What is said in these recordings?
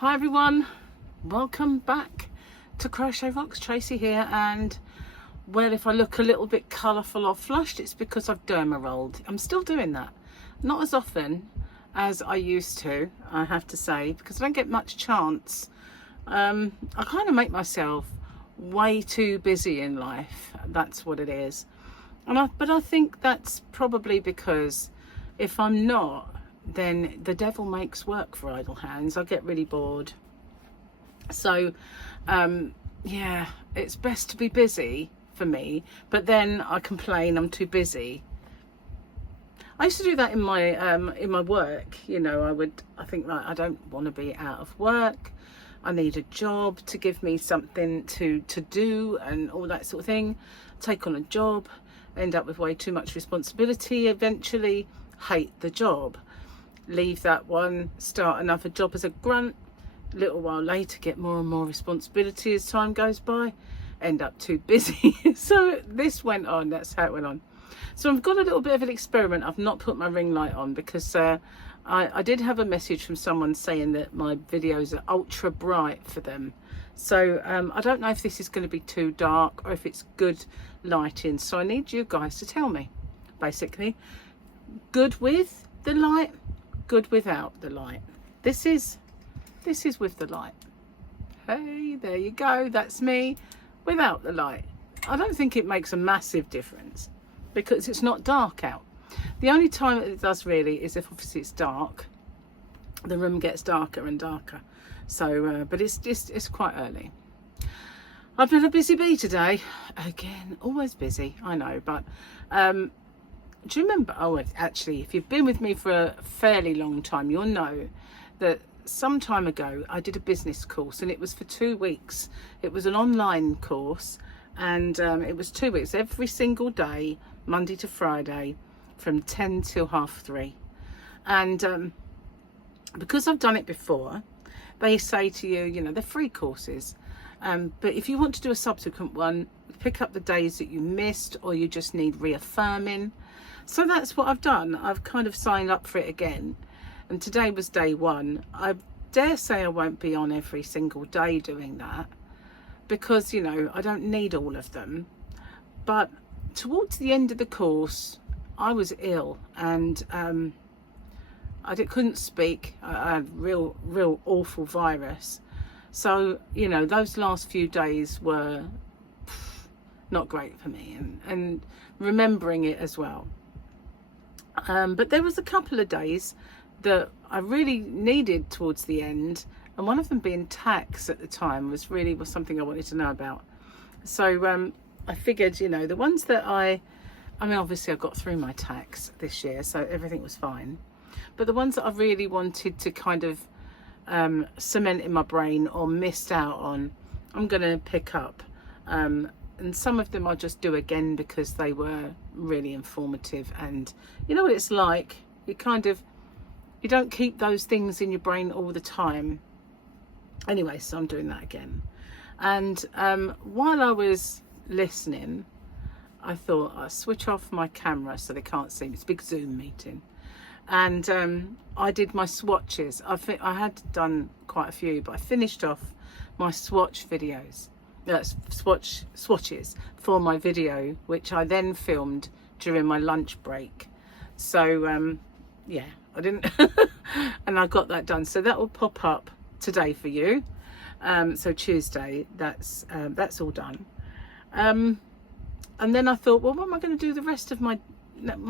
Hi everyone, welcome back to Crochet Rocks. Tracy here, and well, if I look a little bit colourful or flushed, it's because I've derma rolled. I'm still doing that, not as often as I used to, I have to say, because I don't get much chance. I kind of make myself way too busy in life, that's what it is. But I think that's probably because if I'm not, then the devil makes work for idle hands. I get really bored. So yeah, it's best to be busy for me, but then I complain I'm too busy. I used to do that in my work, you know. I think like, I don't want to be out of work, I need a job to give me something to do and all that sort of thing. Take on a job, end up with way too much responsibility, eventually hate the job, leave that one, start another job as a grunt, a little while later get more and more responsibility as time goes by, end up too busy. So this went on, that's how it went on. So I've got a little bit of an experiment. I've not put my ring light on because I did have a message from someone saying that my videos are ultra bright for them. So I don't know if this is going to be too dark or if it's good lighting. So I need you guys to tell me, basically, good with the light, good without the light. This is with the light. Hey, there you go, that's me without the light. I don't think it makes a massive difference because it's not dark out. The only time it does really is if obviously it's dark, the room gets darker and darker. So but it's quite early. I've been a busy bee today again, always busy, I know, but do you remember, oh actually, if you've been with me for a fairly long time, you'll know that some time ago I did a business course, and it was for 2 weeks. It was an online course, and it was 2 weeks, every single day, Monday to Friday, from 10 till 3:30. And because I've done it before, they say to you, you know, they're free courses, but if you want to do a subsequent one, pick up the days that you missed or you just need reaffirming. So that's what I've done. I've kind of signed up for it again, and today was day one. I dare say I won't be on every single day doing that because, you know, I don't need all of them. But towards the end of the course, I was ill, and couldn't speak. I had real awful virus. So, you know, those last few days were not great for me, and remembering it as well. But there was a couple of days that I really needed towards the end, and one of them being tax at the time was something I wanted to know about. So I figured, you know, the ones that I mean, obviously I got through my tax this year, so everything was fine. But the ones that I really wanted to kind of cement in my brain or missed out on, I'm going to pick up. And some of them I'll just do again because they were really informative. And you know what it's like, you don't keep those things in your brain all the time. Anyway, so I'm doing that again. And while I was listening, I thought I'll switch off my camera so they can't see me. It's a big Zoom meeting. And I did my swatches. I had done quite a few, but I finished off my swatch videos. Swatches for my video, which I then filmed during my lunch break. So yeah, I didn't and I got that done, so that will pop up today for you. So Tuesday, that's all done. And then I thought, well, what am I going to do the rest of my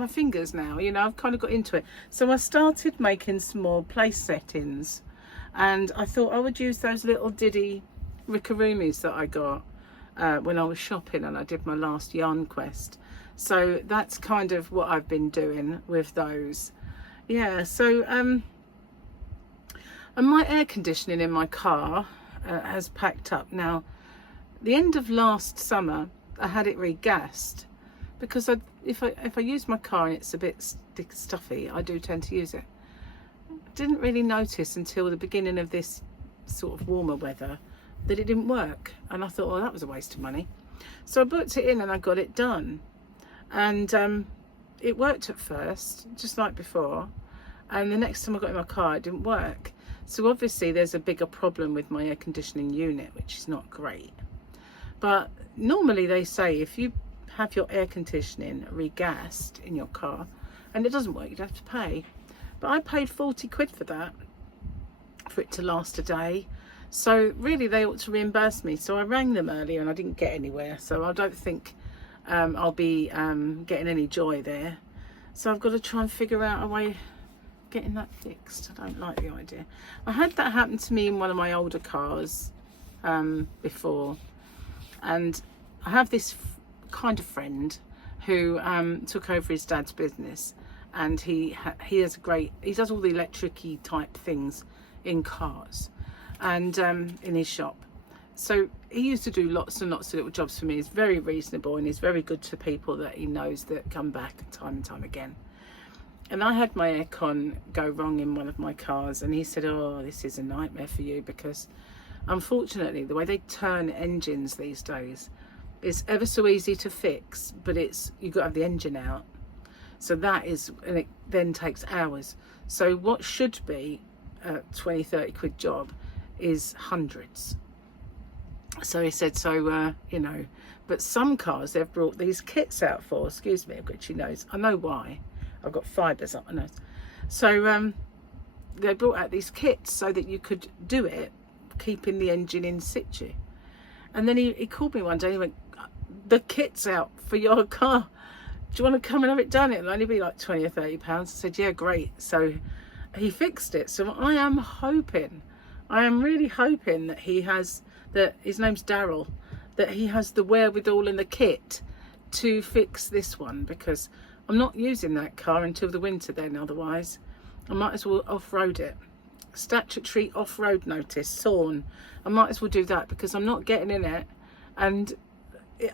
fingers now? You know, I've kind of got into it. So I started making small place settings, and I thought I would use those little diddy rickarumis that I got when I was shopping and I did my last yarn quest. So that's kind of what I've been doing with those. Yeah, so and my air conditioning in my car has packed up now. The end of last summer I had it regassed because if I use my car and it's a bit stuffy, I do tend to use it. Didn't really notice until the beginning of this sort of warmer weather that it didn't work, and I thought, well, that was a waste of money. So I booked it in and I got it done, and it worked at first just like before, and the next time I got in my car it didn't work. So obviously there's a bigger problem with my air conditioning unit, which is not great. But normally they say if you have your air conditioning regassed in your car and it doesn't work, you'd have to pay. But I paid 40 quid for that, for it to last a day. So really they ought to reimburse me. So I rang them earlier and I didn't get anywhere. So I don't think I'll be getting any joy there. So I've got to try and figure out a way of getting that fixed. I don't like the idea. I had that happen to me in one of my older cars before. And I have this kind of friend who took over his dad's business, and he does all the electric-y type things in cars and in his shop. So he used to do lots and lots of little jobs for me. He's very reasonable and he's very good to people that he knows that come back time and time again. And I had my aircon go wrong in one of my cars, and he said, oh, this is a nightmare for you, because unfortunately the way they turn engines these days, it's ever so easy to fix, but you've got to have the engine out. So that is, and it then takes hours. So what should be a 20-30 quid job is hundreds. So he said, so you know, but some cars they've brought these kits out for, excuse me, I've got itchy nose, I know why, I've got fibres up my nose. So they brought out these kits so that you could do it keeping the engine in situ. And then he called me one day and he went, the kit's out for your car, do you want to come and have it done? It'll only be like 20 or 30 pounds. I said, yeah, great. So he fixed it. So I am really hoping that he has, that his name's Daryl, that he has the wherewithal and the kit to fix this one, because I'm not using that car until the winter then, otherwise I might as well off-road it. Statutory off-road notice, SORN. I might as well do that because I'm not getting in it. And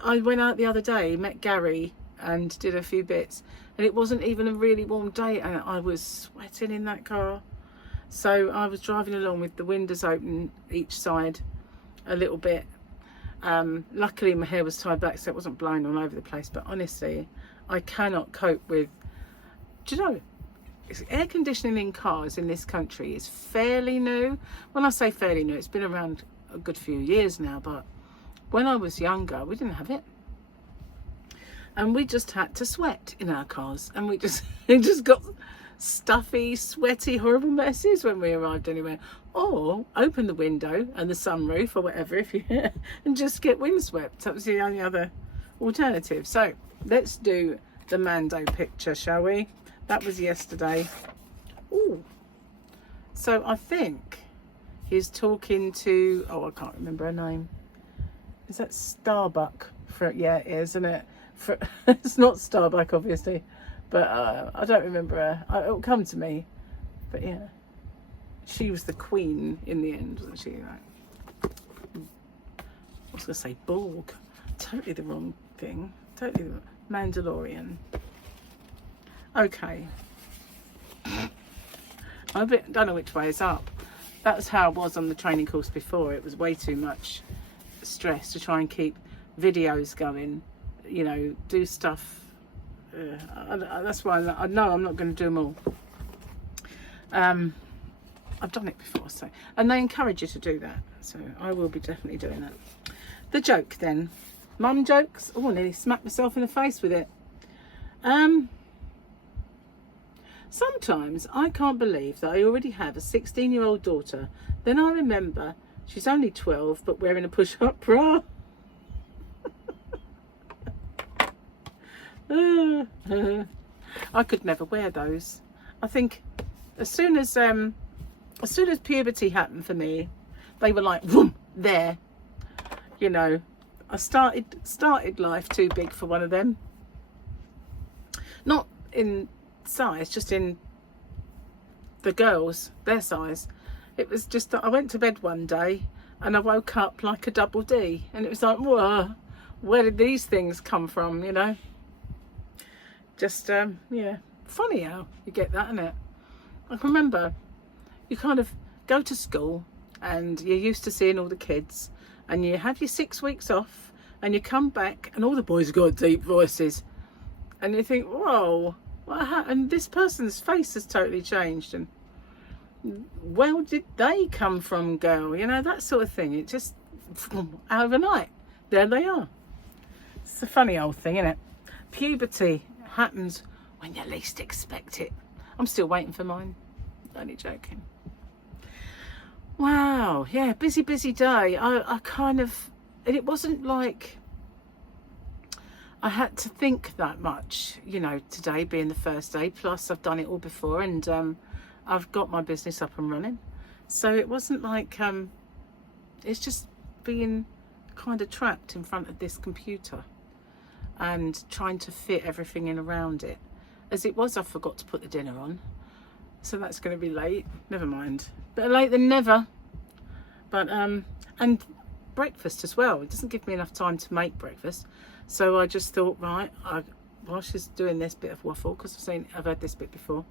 I went out the other day, met Gary and did a few bits, and it wasn't even a really warm day and I was sweating in that car. So I was driving along with the windows open each side a little bit. Luckily my hair was tied back so it wasn't blowing all over the place, but honestly I cannot cope with, do you know, air conditioning in cars in this country is fairly new. When I say fairly new, it's been around a good few years now, but when I was younger we didn't have it, and we just had to sweat in our cars, and we just got stuffy, sweaty, horrible messes when we arrived anywhere. Or open the window and the sunroof or whatever if you and just get windswept. That was the only other alternative. So let's do the Mando picture, shall we? That was yesterday. Ooh. So I think he's talking to, oh, I can't remember her name. Is that Starbuck? Yeah, it is, isn't it? It's not Starbuck, obviously, but I don't remember her. It'll come to me. But yeah, she was the queen in the end, wasn't she? Like, I was going to say Borg. Totally the wrong thing. Totally the Mandalorian. Okay. I don't know which way is up. That's how I was on the training course before. It was way too much stress to try and keep videos going, you know, do stuff. That's why I know I'm not going to do them all. I've done it before, so, and they encourage you to do that, so I will be definitely doing that. The joke then, mum jokes. Oh, I nearly smacked myself in the face with it. Sometimes I can't believe that I already have a 16-year-old daughter. Then I remember she's only 12 but wearing a push-up bra. I could never wear those. I think as soon as puberty happened for me, they were like, whoom, there. You know, I started life too big for one of them. Not in size, just in the girls, their size. It was just that I went to bed one day and I woke up like a double D, and it was like, whoa, where did these things come from, you know? Just yeah, funny how you get that, isn't it? I can remember you kind of go to school and you're used to seeing all the kids, and you have your 6 weeks off and you come back and all the boys have got deep voices, and you think, whoa, what happened? This person's face has totally changed. And where did they come from, girl? You know, that sort of thing. It just, overnight, there they are. It's a funny old thing, isn't it? Puberty happens when you least expect it. I'm still waiting for mine. Only joking. Wow, yeah, busy day. I kind of, and it wasn't like I had to think that much, you know, today being the first day. Plus, I've done it all before, and I've got my business up and running. So it wasn't like, it's just being kind of trapped in front of this computer and trying to fit everything in around it. As it was, I forgot to put the dinner on. So that's going to be late. Never mind. Better late than never. But, and breakfast as well. It doesn't give me enough time to make breakfast. So I just thought, right, while she's doing this bit of waffle, because I've had this bit before,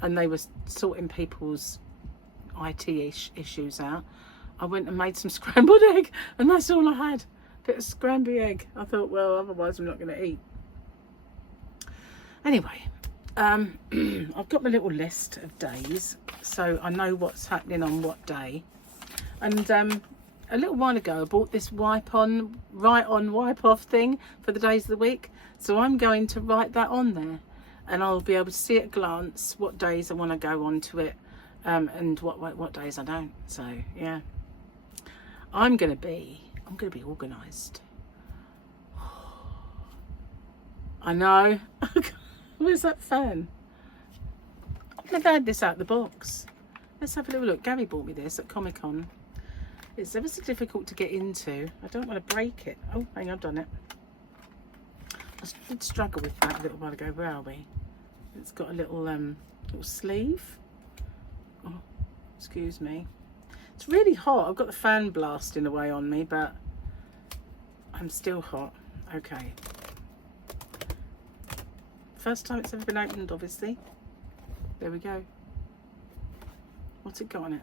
and they were sorting people's IT issues out, I went and made some scrambled egg, and that's all I had. A bit of scrambled egg. I thought, well, otherwise I'm not going to eat. Anyway, I've got my little list of days, so I know what's happening on what day. And a little while ago, I bought this wipe on, write on, wipe off thing for the days of the week. So I'm going to write that on there, and I'll be able to see at a glance what days I want to go onto it, and what days I don't. So yeah, I'm gonna be organised. I know. Where's that fan? I've never had this out of the box. Let's have a little look. Gary bought me this at Comic-Con. It's ever so difficult to get into. I don't want to break it. Oh, hang on, I've done it. I did struggle with that a little while ago. Where are we? It's got a little little sleeve. Oh, excuse me. It's really hot. I've got the fan blasting away on me, but I'm still hot. Okay. First time it's ever been opened, obviously. There we go. What's it got on it?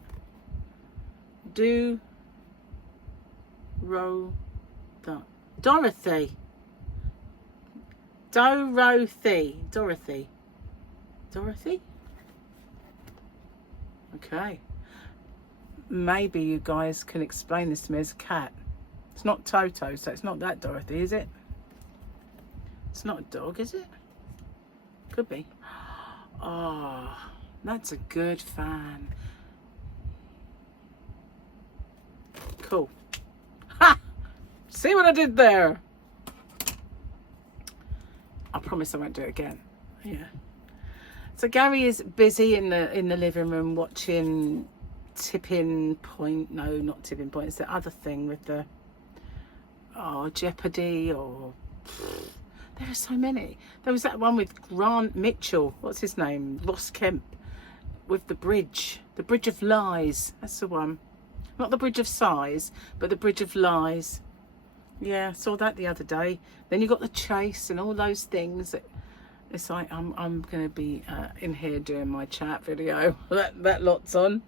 Dorothy. Okay. Maybe you guys can explain this to me as a cat. It's not Toto, so it's not that Dorothy, is it? It's not a dog, is it? Could be. Oh, that's a good fan. Cool. Ha! See what I did there? I promise I won't do it again. Yeah. So Gary is busy in the living room watching Tipping Point. No, not Tipping Point. It's the other thing with the Jeopardy, or there are so many. There was that one with Grant Mitchell. What's his name? Ross Kemp, with the Bridge of Lies. That's the one. Not the Bridge of Sighs, but the Bridge of Lies. Yeah, I saw that the other day. Then you got the Chase and all those things. It's like I'm going to be in here doing my chat video. that lot's on.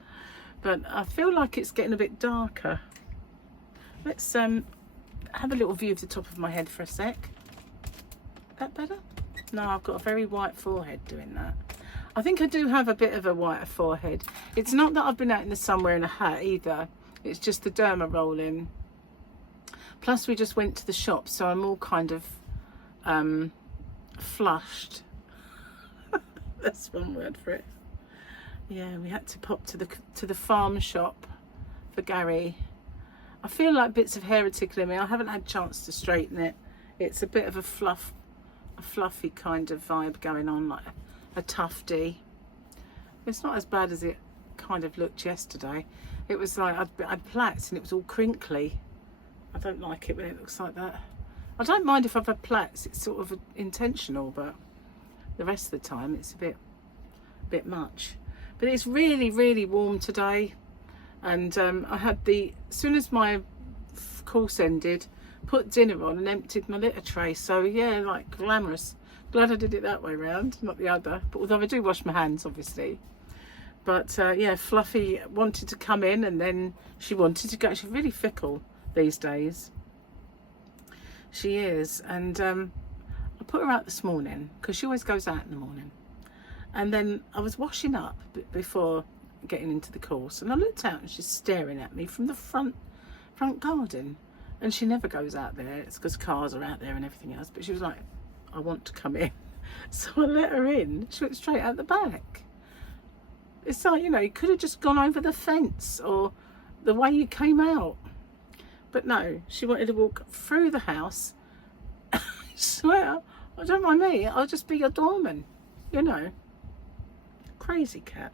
But I feel like it's getting a bit darker. Let's have a little view of the top of my head for a sec. That better? No, I've got a very white forehead doing that. I think I do have a bit of a whiter forehead. It's not that I've been out in the sun wearing a hat either. It's just the derma rolling. Plus we just went to the shop, so I'm all kind of flushed. That's one word for it. Yeah, we had to pop to the farm shop for Gary. I feel like bits of hair are tickling me. I haven't had a chance to straighten it. It's a bit of a fluffy kind of vibe going on, like a tufty. It's not as bad as it kind of looked yesterday. It was like I'd plaits and it was all crinkly. I don't like it when it looks like that. I don't mind if I've had plaits. It's sort of intentional, but the rest of the time it's a bit much. But it's really, really warm today, and I had as soon as my course ended, put dinner on and emptied my litter tray. So yeah, like glamorous. Glad I did it that way round, not the other. But although I do wash my hands, obviously. But yeah, Fluffy wanted to come in, and then she wanted to go. She's really fickle these days. She is, and I put her out this morning because she always goes out in the morning. And then I was washing up before getting into the course, and I looked out and she's staring at me from the front garden, and she never goes out there. It's because cars are out there and everything else, but she was like, I want to come in. So I let her in. She went straight out the back. It's like, you know, you could have just gone over the fence or the way you came out, but no, she wanted to walk through the house. I swear, I don't mind me, I'll just be your doorman, you know. Crazy cat.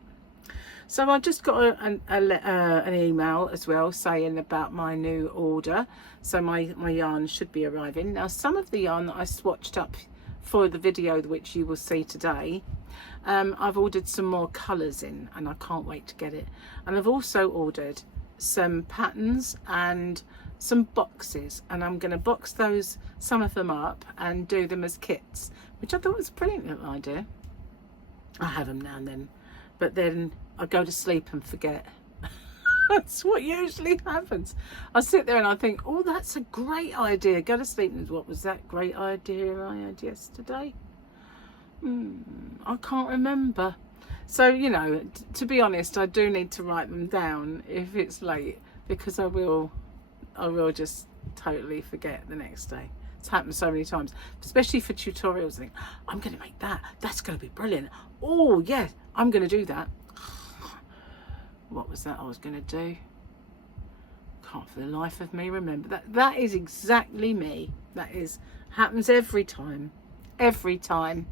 So I just got an email as well saying about my new order. So my yarn should be arriving. Now, some of the yarn that I swatched up for the video, which you will see today, I've ordered some more colours in, and I can't wait to get it. And I've also ordered some patterns and some boxes, and I'm going to box those, some of them up, and do them as kits, which I thought was a brilliant little idea. I have them now and then, but then I go to sleep and forget. That's what usually happens. I sit there and I think, oh, that's a great idea. Go to sleep and what was that great idea I had yesterday? I can't remember. So, you know, to be honest, I do need to write them down if it's late, because I will just totally forget the next day. It's happened so many times, especially for tutorials. I think, I'm going to make that. That's going to be brilliant. Oh, yeah, I'm going to do that. What was that I was going to do? Can't for the life of me remember. That is exactly me. Happens every time. Every time.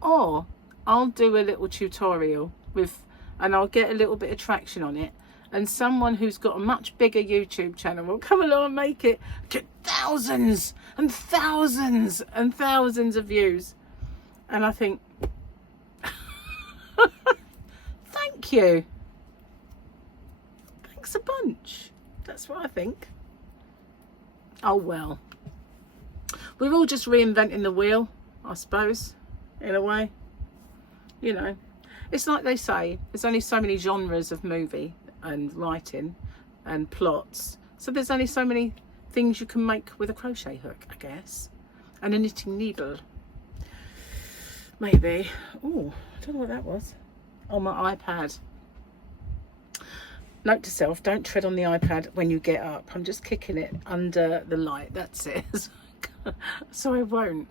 Or I'll do a little tutorial and I'll get a little bit of traction on it, and someone who's got a much bigger YouTube channel will come along and make it, get thousands and thousands and thousands of views. And I think, thank you. Thanks a bunch. That's what I think. Oh well. We're all just reinventing the wheel, I suppose, in a way. You know, it's like they say, there's only so many genres of movie and writing and plots, so there's only so many things you can make with a crochet hook, I guess, and a knitting needle, maybe. Oh, I don't know what that was. Oh, my iPad. Note to self, don't tread on the iPad when you get up. I'm just kicking it under the light, that's it. So I won't.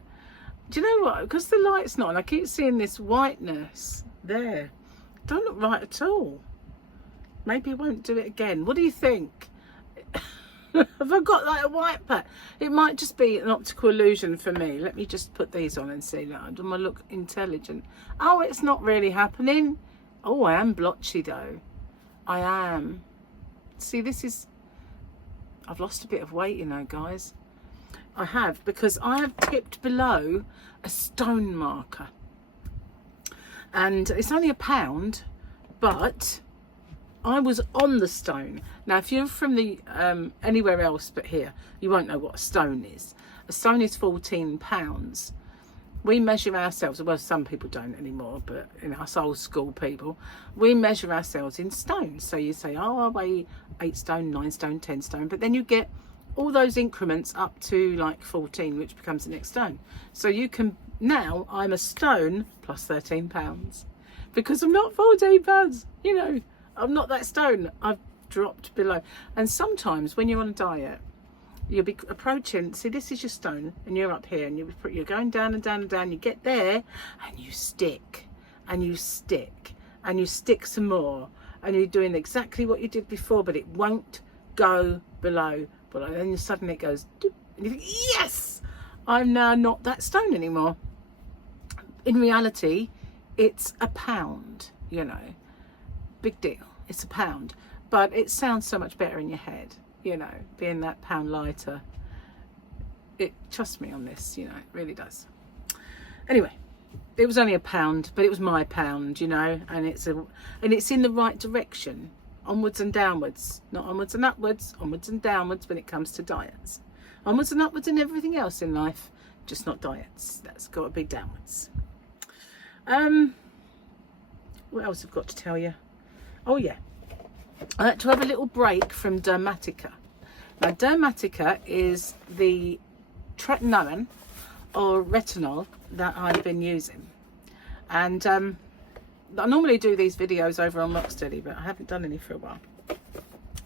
Do you know what, because the light's not on, I keep seeing this whiteness there. Don't look right at all. Maybe I won't do it again. What do you think? Have I got like a white patch? It might just be an optical illusion for me. Let me just put these on and see. Do I look intelligent? Oh, it's not really happening. Oh, I am blotchy though. I am. See, I've lost a bit of weight, you know, guys. I have, because I have tipped below a stone marker. And it's only £1, but I was on the stone. Now, if you're from the anywhere else but here, you won't know what a stone is. A stone is £14. We measure ourselves, well, some people don't anymore, but in us old school people, we measure ourselves in stones. So you say, oh, I weigh 8 stone, 9 stone, 10 stone, but then you get all those increments up to like 14, which becomes the next stone. So you can, now I'm a stone plus £13, because I'm not £14, you know, I'm not that stone. I've dropped below. And sometimes when you're on a diet, you'll be approaching, see, this is your stone, and you're up here, and you're going down and down and down. You get there and you stick and you stick and you stick some more, and you're doing exactly what you did before, but it won't go below. But then suddenly it goes, and you think, yes, I'm now not that stone anymore. In reality, it's £1, you know, big deal. It's £1, but it sounds so much better in your head, you know, being that £1 lighter. Trust me on this, you know, it really does. Anyway, it was only £1, but it was my £1, you know, and it's in the right direction. Onwards and downwards, not onwards and upwards, onwards and downwards when it comes to diets. Onwards and upwards in everything else in life, just not diets. That's got to be downwards. What else I've got to tell you? Oh yeah, I had to have a little break from Dermatica. Now, Dermatica is the tretinoin or retinol that I've been using, and I normally do these videos over on Rocksteady, but I haven't done any for a while.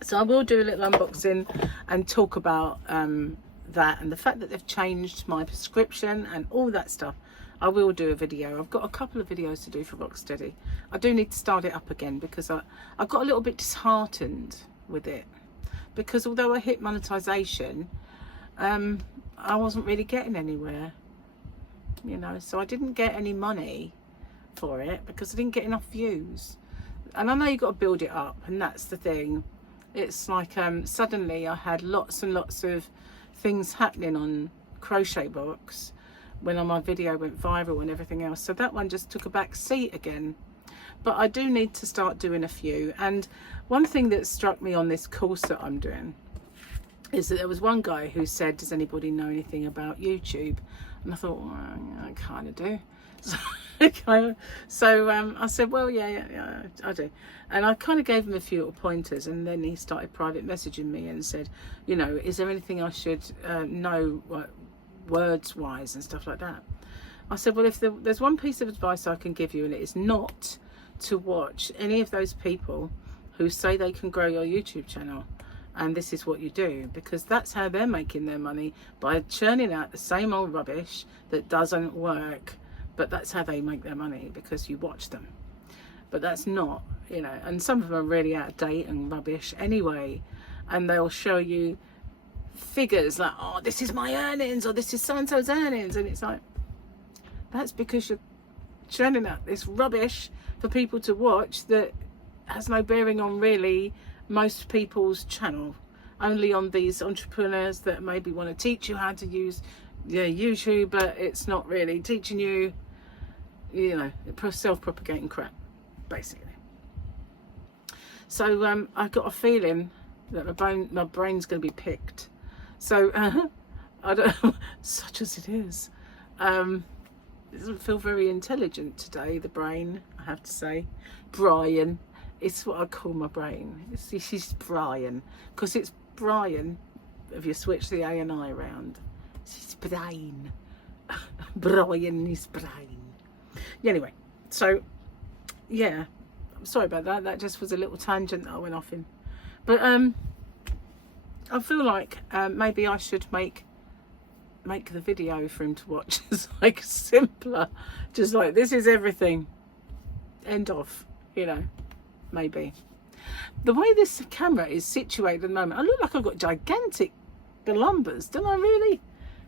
So I will do a little unboxing and talk about that, and the fact that they've changed my prescription and all that stuff. I will do a video. I've got a couple of videos to do for Rocksteady. I do need to start it up again because I got a little bit disheartened with it, because although I hit monetization, I wasn't really getting anywhere, you know. So I didn't get any money for it because I didn't get enough views. And I know you've got to build it up, and that's the thing. It's like suddenly I had lots and lots of things happening on Crochet Box when my video went viral and everything else, so that one just took a back seat again. But I do need to start doing a few. And one thing that struck me on this course that I'm doing is that there was one guy who said, does anybody know anything about YouTube? And I thought, well, I kind of do. So I said, well, yeah, I do. And I kind of gave him a few little pointers, and then he started private messaging me and said, you know, is there anything I should know, like, words wise and stuff like that? I said, well, if there's one piece of advice I can give you, and it is not to watch any of those people who say they can grow your YouTube channel and this is what you do, because that's how they're making their money, by churning out the same old rubbish that doesn't work. But that's how they make their money, because you watch them. But that's not, you know, and some of them are really out of date and rubbish anyway, and they'll show you figures like, oh, this is my earnings, or this is so-and-so's earnings, and it's like, that's because you're churning out this rubbish for people to watch that has no bearing on really most people's channel, only on these entrepreneurs that maybe want to teach you how to use YouTube, but it's not really teaching you, you know, self-propagating crap, basically. So I got a feeling that my brain's going to be picked. So I don't, such as it is, it doesn't feel very intelligent today, the brain, I have to say. Brian, it's what I call my brain. It's Brian, because it's Brian if you switch the A and I around. It's brain. Brian is brain. Anyway, so yeah, I'm sorry about that. That just was a little tangent that I went off in. But I feel like maybe I should make the video for him to watch. It's like simpler, just like, this is everything, end of, you know, maybe. The way this camera is situated at the moment, I look like I've got gigantic lumbers, don't I really?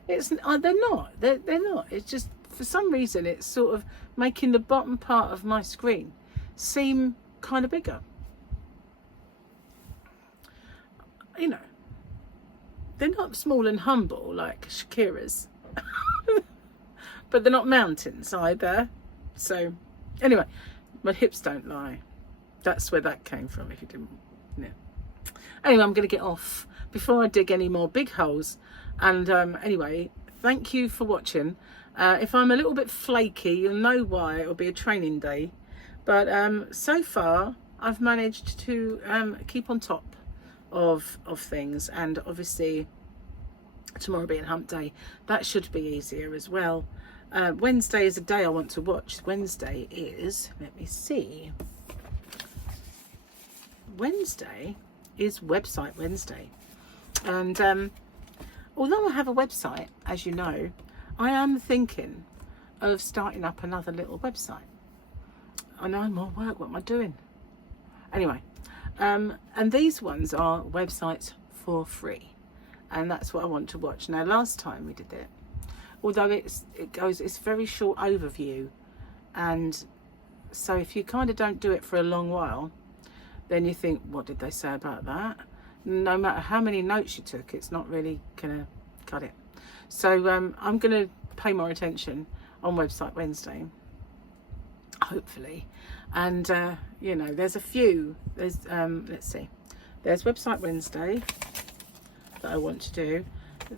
It's they're not. They're not. It's just, for some reason, it's sort of making the bottom part of my screen seem kind of bigger. You know, they're not small and humble like Shakira's, but they're not mountains either. So, anyway, my hips don't lie. That's where that came from, if you didn't know. Anyway, I'm going to get off before I dig any more big holes. And anyway, thank you for watching. If I'm a little bit flaky, you'll know why. It'll be a training day. But so far, I've managed to keep on top of things. And obviously, tomorrow being hump day, that should be easier as well. Wednesday is a day I want to watch. Wednesday is, let me see. Wednesday is Website Wednesday. And although I have a website, as you know, I am thinking of starting up another little website. I know, more work, what am I doing? Anyway, and these ones are websites for free, and that's what I want to watch. Now, last time we did it, although it's very short overview, and so if you kind of don't do it for a long while, then you think, what did they say about that? No matter how many notes you took, it's not really gonna cut it. So I'm gonna pay more attention on Website Wednesday, hopefully. And you know, there's a few. There's let's see, there's Website Wednesday that I want to do.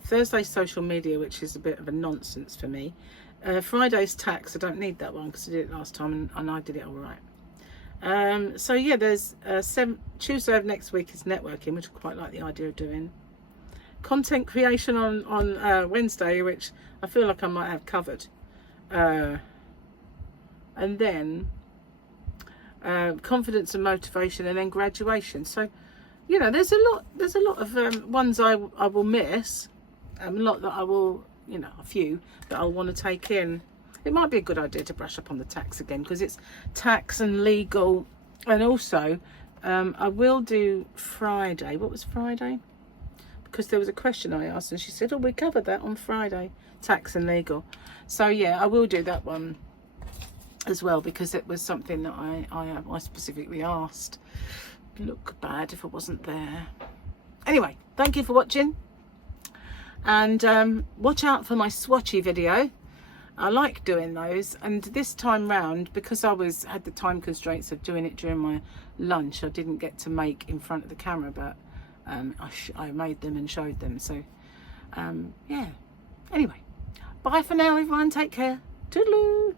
Thursday social media, which is a bit of a nonsense for me. Friday's tax, I don't need that one because I did it last time and I did it all right. So yeah, there's Tuesday of next week is networking, which I quite like the idea of doing. Content creation on Wednesday, which I feel like I might have covered. And then confidence and motivation, and then graduation. So, you know, there's a lot of ones I will miss, a lot that I will, you know, a few that I'll want to take in. It might be a good idea to brush up on the tax again, because it's tax and legal. And also I will do Friday. What was Friday? Because there was a question I asked and she said, oh, we covered that on Friday, tax and legal. So yeah, I will do that one as well, because it was something that I specifically asked. Look bad if I wasn't there. Anyway, thank you for watching, and watch out for my swatchy video. I like doing those, and this time round, because I had the time constraints of doing it during my lunch, I didn't get to make in front of the camera, but I made them and showed them. So yeah, anyway, bye for now everyone, take care, toodaloo.